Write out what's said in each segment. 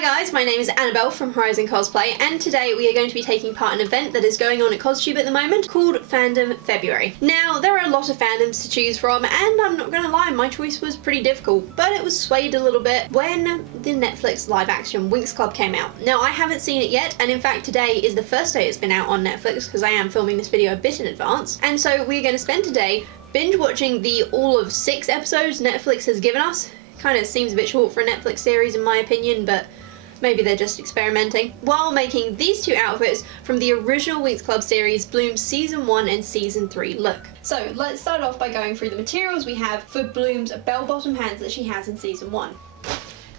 Hi guys, my name is Annabelle from Horizon Cosplay, and today we are going to be taking part in an event that is going on at Cosplay at the moment called Fandom February. Now, there are a lot of fandoms to choose from, and I'm not going to lie, my choice was pretty difficult, but it was swayed a little bit when the Netflix live-action Winx Club came out. Now, I haven't seen it yet, and in fact today is the first day it's been out on Netflix because I am filming this video a bit in advance, and so we're going to spend today binge-watching the all of 6 episodes Netflix has given us. Kind of seems a bit short for a Netflix series in my opinion, but maybe they're just experimenting, while making these 2 outfits from the original Winx Club series Bloom's Season 1 and Season 3 look. So let's start off by going through the materials we have for Bloom's bell-bottom pants that she has in Season 1.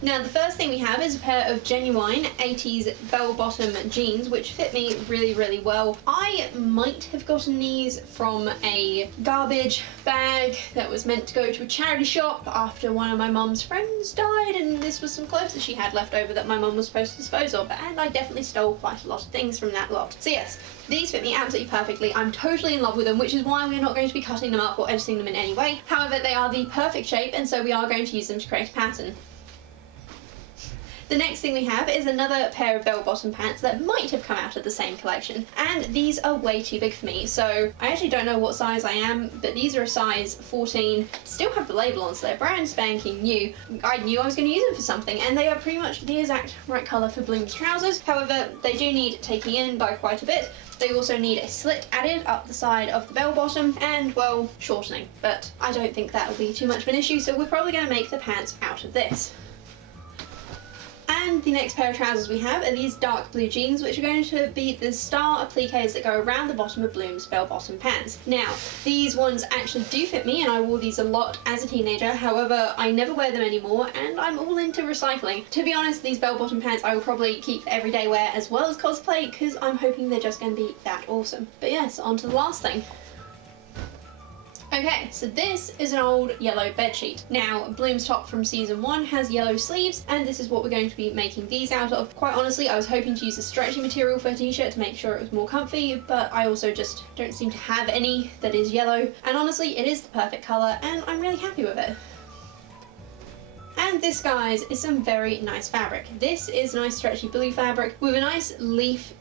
Now, the first thing we have is a pair of genuine 80s bell-bottom jeans, which fit me really, really well. I might have gotten these from a garbage bag that was meant to go to a charity shop after one of my mum's friends died, and this was some clothes that she had left over that my mum was supposed to dispose of, and I definitely stole quite a lot of things from that lot. So yes, these fit me absolutely perfectly. I'm totally in love with them, which is why we're not going to be cutting them up or editing them in any way. However, they are the perfect shape, and so we are going to use them to create a pattern. The next thing we have is another pair of bell-bottom pants that might have come out of the same collection, and these are way too big for me, so I actually don't know what size I am, but these are a size 14, still have the label on, so they're brand spanking new. I knew I was going to use them for something, and they are pretty much the exact right colour for Bloom's trousers. However, they do need taking in by quite a bit. They also need a slit added up the side of the bell bottom and, well, shortening, but I don't think that will be too much of an issue, so we're probably going to make the pants out of this. And the next pair of trousers we have are these dark blue jeans, which are going to be the star appliques that go around the bottom of Bloom's bell-bottom pants. Now, these ones actually do fit me, and I wore these a lot as a teenager. However, I never wear them anymore, and I'm all into recycling. To be honest, these bell-bottom pants I will probably keep for everyday wear as well as cosplay, because I'm hoping they're just going to be that awesome. But yes, on to the last thing. Okay, so this is an old yellow bedsheet. Now, Bloom's top from Season 1 has yellow sleeves, and this is what we're going to be making these out of. Quite honestly, I was hoping to use a stretchy material for a t-shirt to make sure it was more comfy, but I also just don't seem to have any that is yellow. And honestly, it is the perfect colour, and I'm really happy with it. And this, guys, is some very nice fabric. This is nice stretchy blue fabric with a nice leaf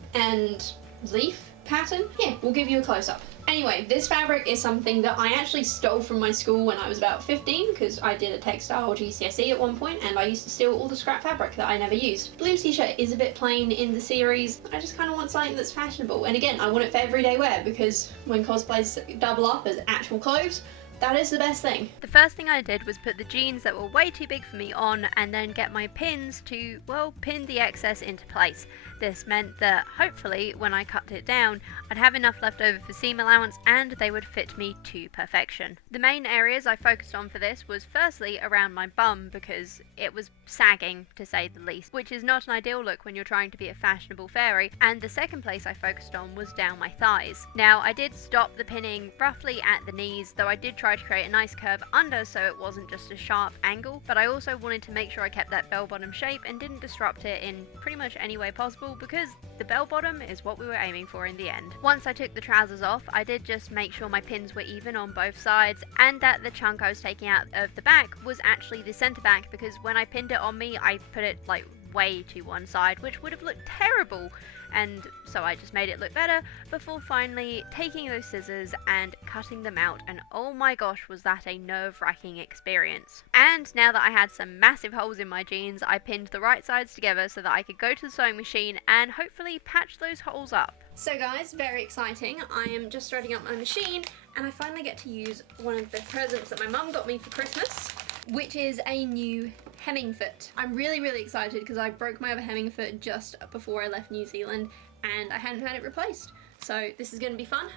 pattern. Here, we'll give you a close-up. Anyway, this fabric is something that I actually stole from my school when I was about 15, because I did a textile GCSE at one point, and I used to steal all the scrap fabric that I never used. Bloom's t-shirt is a bit plain in the series. I just kind of want something that's fashionable, and again, I want it for everyday wear, because when cosplays double up as actual clothes, that is the best thing. The first thing I did was put the jeans that were way too big for me on, and then get my pins to, well, pin the excess into place. This meant that hopefully when I cut it down, I'd have enough left over for seam allowance and they would fit me to perfection. The main areas I focused on for this was firstly around my bum, because it was sagging to say the least, which is not an ideal look when you're trying to be a fashionable fairy, and the second place I focused on was down my thighs. Now, I did stop the pinning roughly at the knees, though I did try to create a nice curve under so it wasn't just a sharp angle, but I also wanted to make sure I kept that bell bottom shape and didn't disrupt it in pretty much any way possible, because the bell bottom is what we were aiming for in the end. Once I took the trousers off, I did just make sure my pins were even on both sides, and that the chunk I was taking out of the back was actually the centre back, because when I pinned it on me, I put it like way to one side, which would have looked terrible, and so I just made it look better before finally taking those scissors and cutting them out, and oh my gosh, was that a nerve-wracking experience. And now that I had some massive holes in my jeans, I pinned the right sides together so that I could go to the sewing machine and hopefully patch those holes up. So guys, very exciting. I am just starting up my machine, and I finally get to use one of the presents that my mum got me for Christmas, which is a new hemming foot. I'm really, really excited because I broke my other hemming foot just before I left New Zealand, and I hadn't had it replaced. So this is going to be fun.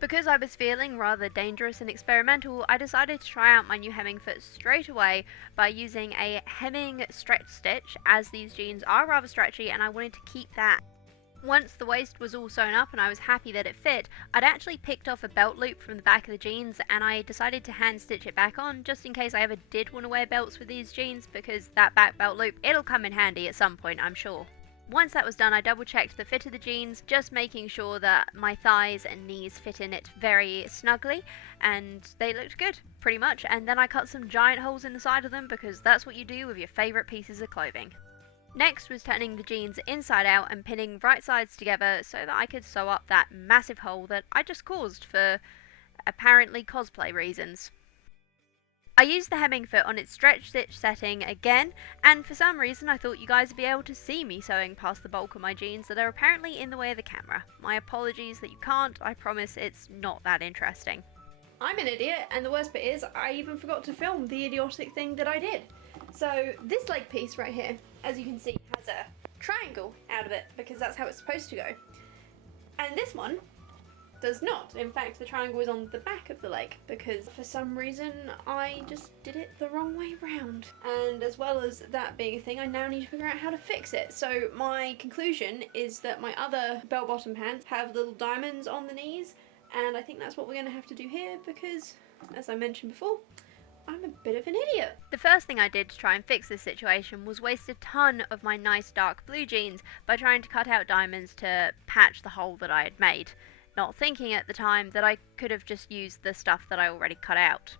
Because I was feeling rather dangerous and experimental, I decided to try out my new hemming foot straight away by using a hemming stretch stitch, as these jeans are rather stretchy and I wanted to keep that. Once the waist was all sewn up and I was happy that it fit, I'd actually picked off a belt loop from the back of the jeans, and I decided to hand stitch it back on just in case I ever did want to wear belts with these jeans, because that back belt loop, it'll come in handy at some point, I'm sure. Once that was done, I double checked the fit of the jeans, just making sure that my thighs and knees fit in it very snugly, and they looked good, pretty much. And then I cut some giant holes in the side of them, because that's what you do with your favourite pieces of clothing. Next was turning the jeans inside out and pinning right sides together so that I could sew up that massive hole that I just caused for apparently cosplay reasons. I used the hemming foot on its stretch stitch setting again, and for some reason I thought you guys would be able to see me sewing past the bulk of my jeans that are apparently in the way of the camera. My apologies that you can't, I promise it's not that interesting. I'm an idiot, and the worst bit is I even forgot to film the idiotic thing that I did. So this leg piece right here, as you can see, has a triangle out of it because that's how it's supposed to go. And this one does not. In fact, the triangle is on the back of the leg because for some reason I just did it the wrong way round. And as well as that being a thing, I now need to figure out how to fix it. So my conclusion is that my other bell-bottom pants have little diamonds on the knees, and I think that's what we're going to have to do here because, as I mentioned before, I'm a bit of an idiot. The first thing I did to try and fix this situation was waste a ton of my nice dark blue jeans by trying to cut out diamonds to patch the hole that I had made, not thinking at the time that I could have just used the stuff that I already cut out.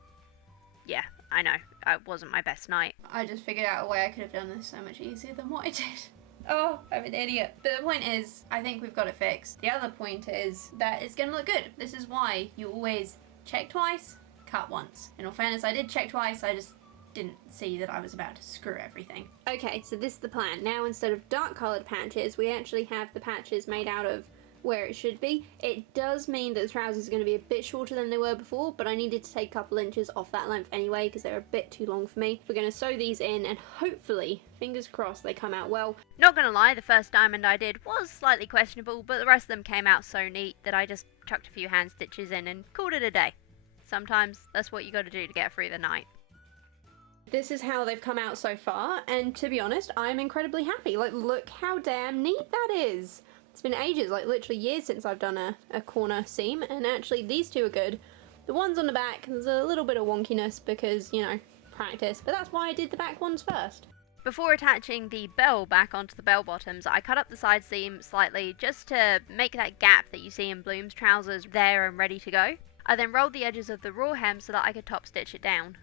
Yeah, I know, it wasn't my best night. I just figured out a way I could have done this so much easier than what I did. Oh, I'm an idiot. But the point is, I think we've got it fixed. The other point is that it's going to look good. This is why you always check twice, cut once. In all fairness, I did check twice, I just didn't see that I was about to screw everything. Okay, so this is the plan. Now instead of dark coloured patches, we actually have the patches made out of where it should be. It does mean that the trousers are going to be a bit shorter than they were before, but I needed to take a couple inches off that length anyway because they're a bit too long for me. We're going to sew these in and hopefully, fingers crossed, they come out well. Not gonna lie, the first diamond I did was slightly questionable, but the rest of them came out so neat that I just chucked a few hand stitches in and called it a day. Sometimes that's what you gotta do to get through the night. This is how they've come out so far, and to be honest, I'm incredibly happy. Like, look how damn neat that is. It's been ages, like literally years since I've done a corner seam, and actually these two are good. The ones on the back, there's a little bit of wonkiness because, you know, practice, but that's why I did the back ones first. Before attaching the bell back onto the bell bottoms, I cut up the side seam slightly just to make that gap that you see in Bloom's trousers there and ready to go. I then rolled the edges of the raw hem so that I could top stitch it down,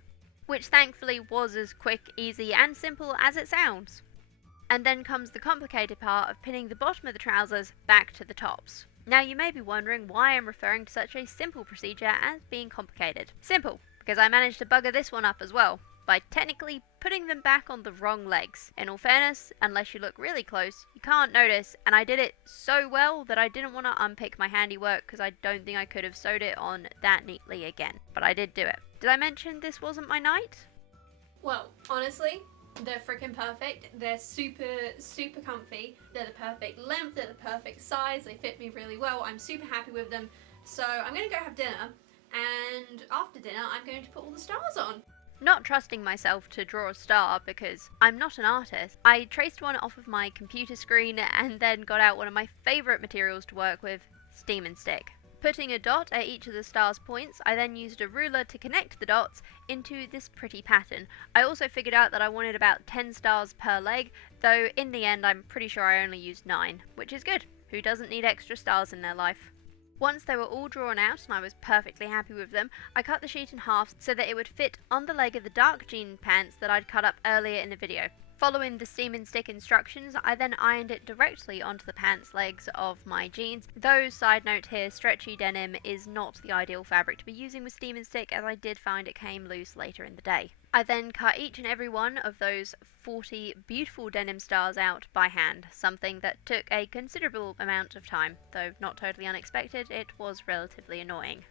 which thankfully was as quick, easy and simple as it sounds. And then comes the complicated part of pinning the bottom of the trousers back to the tops. Now you may be wondering why I'm referring to such a simple procedure as being complicated. Simple, because I managed to bugger this one up as well, by technically putting them back on the wrong legs. In all fairness, unless you look really close, you can't notice, and I did it so well that I didn't want to unpick my handiwork because I don't think I could have sewed it on that neatly again. But I did do it. Did I mention this wasn't my night? Well, honestly, they're freaking perfect. They're super, super comfy. They're the perfect length, they're the perfect size, they fit me really well. I'm super happy with them. So I'm gonna go have dinner, and after dinner I'm going to put all the stars on. Not trusting myself to draw a star because I'm not an artist, I traced one off of my computer screen and then got out one of my favourite materials to work with, steam and stick. Putting a dot at each of the star's points, I then used a ruler to connect the dots into this pretty pattern. I also figured out that I wanted about 10 stars per leg, though in the end I'm pretty sure I only used 9, which is good. Who doesn't need extra stars in their life? Once they were all drawn out and I was perfectly happy with them, I cut the sheet in half so that it would fit on the leg of the dark jean pants that I'd cut up earlier in the video. Following the steam and stick instructions, I then ironed it directly onto the pants legs of my jeans. Though, side note here, stretchy denim is not the ideal fabric to be using with steam and stick, as I did find it came loose later in the day. I then cut each and every one of those 40 beautiful denim stars out by hand, something that took a considerable amount of time. Though not totally unexpected, it was relatively annoying.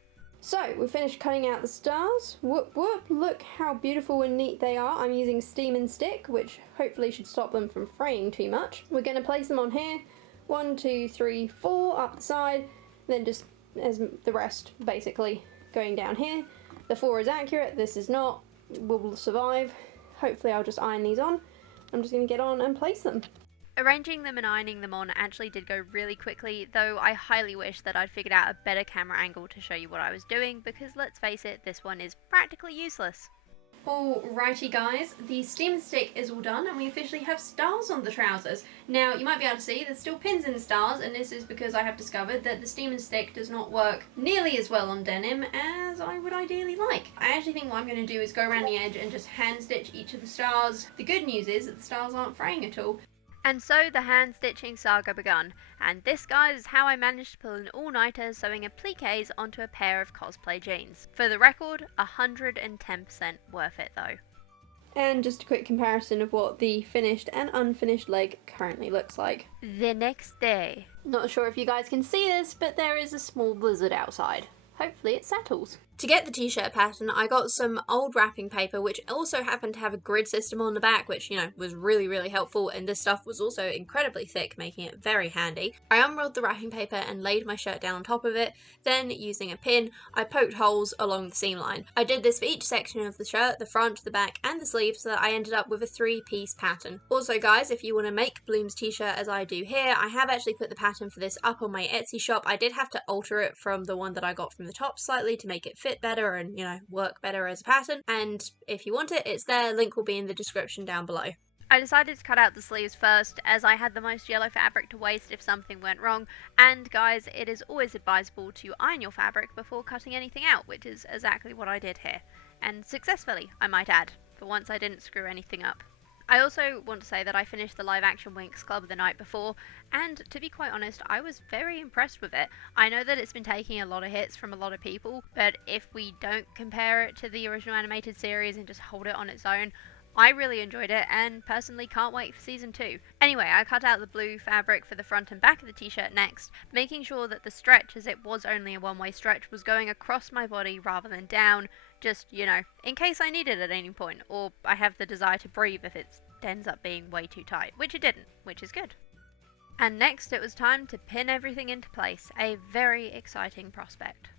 So, we finished cutting out the stars. Whoop whoop, look how beautiful and neat they are. I'm using steam and stick, which hopefully should stop them from fraying too much. We're going to place them on here. 1, 2, 3, 4 up the side, then just as the rest basically going down here. The 4 is accurate, this is not. Will survive. Hopefully I'll just iron these on. I'm just going to get on and place them. Arranging them and ironing them on actually did go really quickly, though I highly wish that I'd figured out a better camera angle to show you what I was doing, because let's face it, this one is practically useless. Alrighty guys, the steam stick is all done and we officially have stars on the trousers. Now you might be able to see there's still pins in the stars, and this is because I have discovered that the steam stick does not work nearly as well on denim as I would ideally like. I actually think what I'm going to do is go around the edge and just hand stitch each of the stars. The good news is that the stars aren't fraying at all. And so the hand stitching saga begun, and this, guys, is how I managed to pull an all-nighter sewing appliques onto a pair of cosplay jeans. For the record, 110% worth it though. And just a quick comparison of what the finished and unfinished leg currently looks like. The next day. Not sure if you guys can see this, but there is a small blizzard outside. Hopefully it settles. To get the t-shirt pattern, I got some old wrapping paper, which also happened to have a grid system on the back, which, you know, was really helpful, and this stuff was also incredibly thick, making it very handy. I unrolled the wrapping paper and laid my shirt down on top of it, then, using a pin, I poked holes along the seam line. I did this for each section of the shirt, the front, the back, and the sleeve, so that I ended up with a 3-piece pattern. Also guys, if you want to make Bloom's t-shirt as I do here, I have actually put the pattern for this up on my Etsy shop. I did have to alter it from the one that I got from the top slightly to make it fit better and, you know, work better as a pattern, and if you want it, it's there. Link will be in the description down below. I decided to cut out the sleeves first, as I had the most yellow fabric to waste if something went wrong, and guys, it is always advisable to iron your fabric before cutting anything out, which is exactly what I did here, and successfully, I might add. For once I didn't screw anything up. I also want to say that I finished the live action Winx Club the night before, and to be quite honest, I was very impressed with it. I know that it's been taking a lot of hits from a lot of people, but if we don't compare it to the original animated series and just hold it on its own, I really enjoyed it and personally can't wait for season 2. Anyway, I cut out the blue fabric for the front and back of the t-shirt next, making sure that the stretch, as it was only a one-way stretch, was going across my body rather than down, just, you know, in case I need it at any point, or I have the desire to breathe if it ends up being way too tight, which it didn't, which is good. And next it was time to pin everything into place, a very exciting prospect.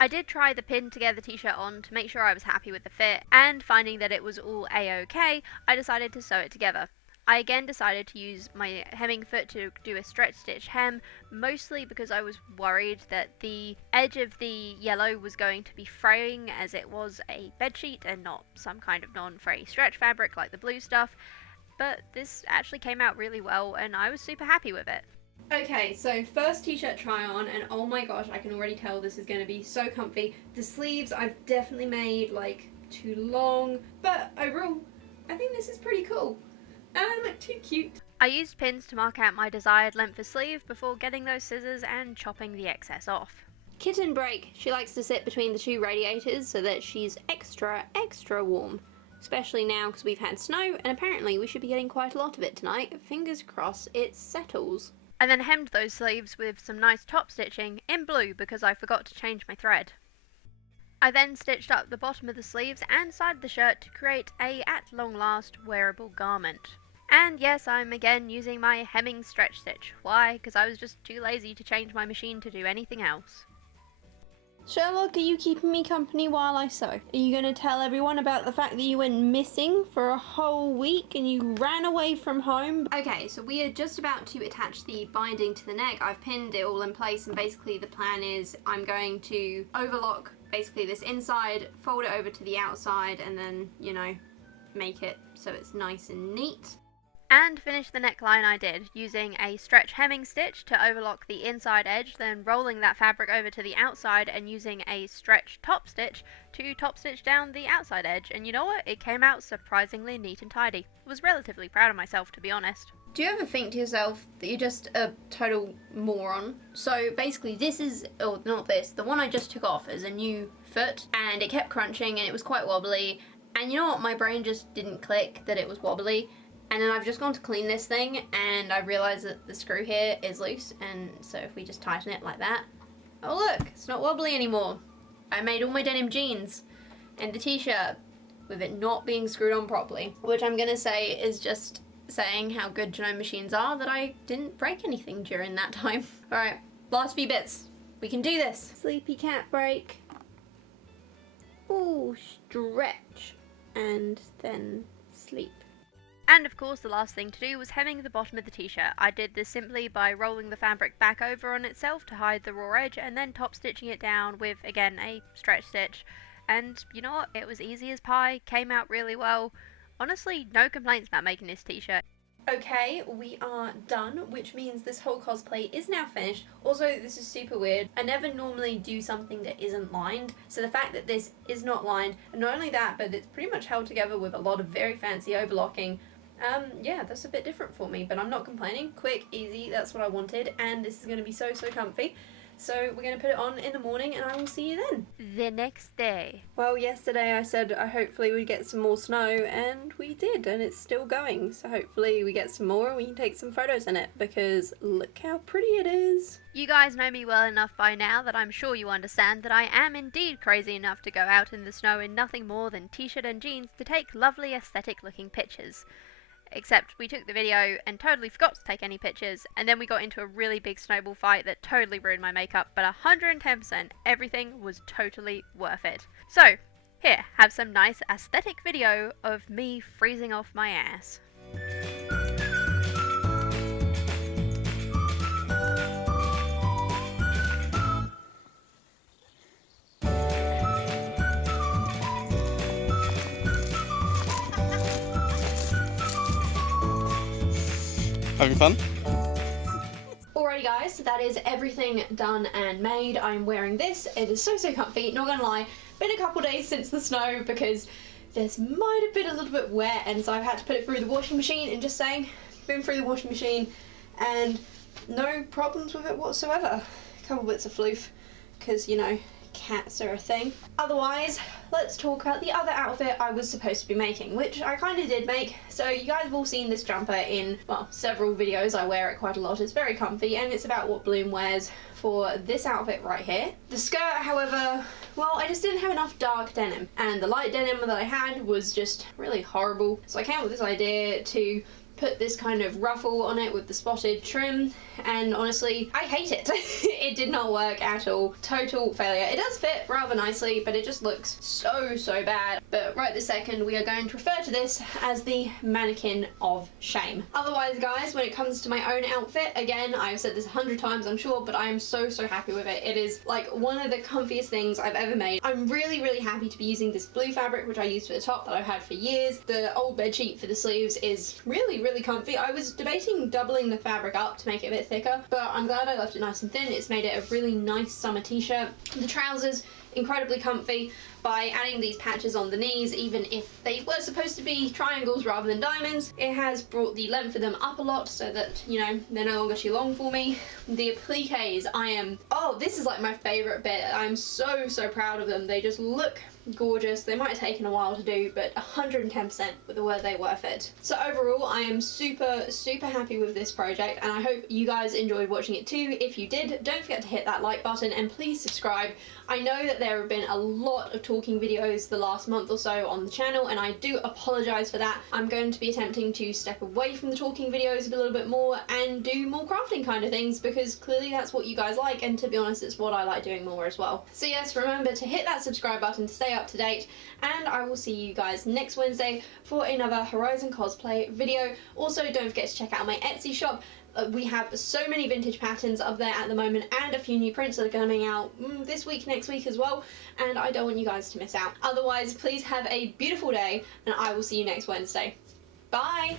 I did try the pin together t-shirt on to make sure I was happy with the fit, and finding that it was all a-okay, I decided to sew it together. I again decided to use my hemming foot to do a stretch stitch hem, mostly because I was worried that the edge of the yellow was going to be fraying, as it was a bedsheet and not some kind of non-fray stretch fabric like the blue stuff, but this actually came out really well and I was super happy with it. Okay, so first t-shirt try on, and oh my gosh, I can already tell this is going to be so comfy. The sleeves I've definitely made like too long, but overall I think this is pretty cool. And I look too cute. I used pins to mark out my desired length of sleeve before getting those scissors and chopping the excess off. Kitten break. She likes to sit between the two radiators so that she's extra warm. Especially now because we've had snow, and apparently we should be getting quite a lot of it tonight. Fingers crossed it settles. I then hemmed those sleeves with some nice top stitching in blue because I forgot to change my thread. I then stitched up the bottom of the sleeves and side of the shirt to create a, at long last, wearable garment. And yes, I'm again using my hemming stretch stitch. Why? Because I was just too lazy to change my machine to do anything else. Sherlock, are you keeping me company while I sew? Are you going to tell everyone about the fact that you went missing for a whole week and you ran away from home? Okay, so we are just about to attach the binding to the neck. I've pinned it all in place, and basically the plan is I'm going to overlock basically this inside, fold it over to the outside, and then, you know, make it so it's nice and neat. And finish the neckline I did, using a stretch hemming stitch to overlock the inside edge, then rolling that fabric over to the outside and using a stretch top stitch to top stitch down the outside edge, and you know what, it came out surprisingly neat and tidy. I was relatively proud of myself, to be honest. Do you ever think to yourself that you're just a total moron? So basically this is, oh not this, the one I just took off is a new foot, and it kept crunching and it was quite wobbly, and you know what, my brain just didn't click that it was wobbly. And then I've just gone to clean this thing and I realised that the screw here is loose, and so if we just tighten it like that, oh look, it's not wobbly anymore. I made all my denim jeans and the t-shirt with it not being screwed on properly, which I'm gonna say is just saying how good genome machines are that I didn't break anything during that time. Alright, last few bits. We can do this. Sleepy cat break. Ooh, stretch. And then sleep. And of course the last thing to do was hemming the bottom of the t-shirt. I did this simply by rolling the fabric back over on itself to hide the raw edge and then top stitching it down with, again, a stretch stitch. and you know what, it was easy as pie, came out really well. Honestly, no complaints about making this t-shirt. Okay, we are done, which means this whole cosplay is now finished. Also, this is super weird. I never normally do something that isn't lined, so the fact that this is not lined, and not only that, but it's pretty much held together with a lot of very fancy overlocking. Yeah, that's a bit different for me, but I'm not complaining. Quick, easy, that's what I wanted, and this is going to be so comfy. So we're going to put it on in the morning, and I will see you then. The next day. Well, yesterday I said hopefully we'd get some more snow, and we did, and it's still going. So hopefully we get some more and we can take some photos in it, because look how pretty it is. You guys know me well enough by now that I'm sure you understand that I am indeed crazy enough to go out in the snow in nothing more than t-shirt and jeans to take lovely aesthetic looking pictures. Except we took the video and totally forgot to take any pictures, and then we got into a really big snowball fight that totally ruined my makeup, but 110% everything was totally worth it. So, here, have some nice aesthetic video of me freezing off my ass. Having fun? Alrighty guys, so that is everything done and made. I'm wearing this. It is so comfy, not gonna lie. Been a couple days since the snow because this might have been a little bit wet, and so I've had to put it through the washing machine, and just saying, been through the washing machine and no problems with it whatsoever. A couple bits of floof because, you know, cats are a thing. Otherwise, let's talk about the other outfit I was supposed to be making, which I kind of did make. So you guys have all seen this jumper in, well, several videos. I wear it quite a lot. It's very comfy, and it's about what Bloom wears for this outfit right here. The skirt, however, well, I just didn't have enough dark denim, and the light denim that I had was just really horrible. So I came up with this idea to put this kind of ruffle on it with the spotted trim, and honestly, I hate it. It did not work at all. Total failure. It does fit rather nicely, but it just looks so bad. But right this second, we are going to refer to this as the mannequin of shame. Otherwise, guys, when it comes to my own outfit, again, I've said this 100 times, I'm sure, but I am so happy with it. It is like one of the comfiest things I've ever made. I'm really happy to be using this blue fabric, which I used for the top that I've had for years. The old bedsheet for the sleeves is really comfy. I was debating doubling the fabric up to make it a bit thicker, but I'm glad I left it nice and thin. It's made it a really nice summer t-shirt. The trousers, incredibly comfy. By adding these patches on the knees, even if they were supposed to be triangles rather than diamonds, it has brought the length of them up a lot so that, you know, they're no longer too long for me. The appliques, this is like my favourite bit. I'm so proud of them. They just look gorgeous. They might have taken a while to do, but 110% were they worth it. So overall, I am super happy with this project, and I hope you guys enjoyed watching it too. If you did, don't forget to hit that like button and please subscribe. I know that there have been a lot of talking videos the last month or so on the channel, and I do apologise for that. I'm going to be attempting to step away from the talking videos a little bit more and do more crafting kind of things, because clearly that's what you guys like, and to be honest, it's what I like doing more as well. So yes, remember to hit that subscribe button to stay up to date, and I will see you guys next Wednesday for another Horizon cosplay video. Also, don't forget to check out my Etsy shop. We have so many vintage patterns up there at the moment, and a few new prints that are coming out this week, next week as well, and I don't want you guys to miss out. Otherwise, please have a beautiful day, and I will see you next Wednesday. Bye!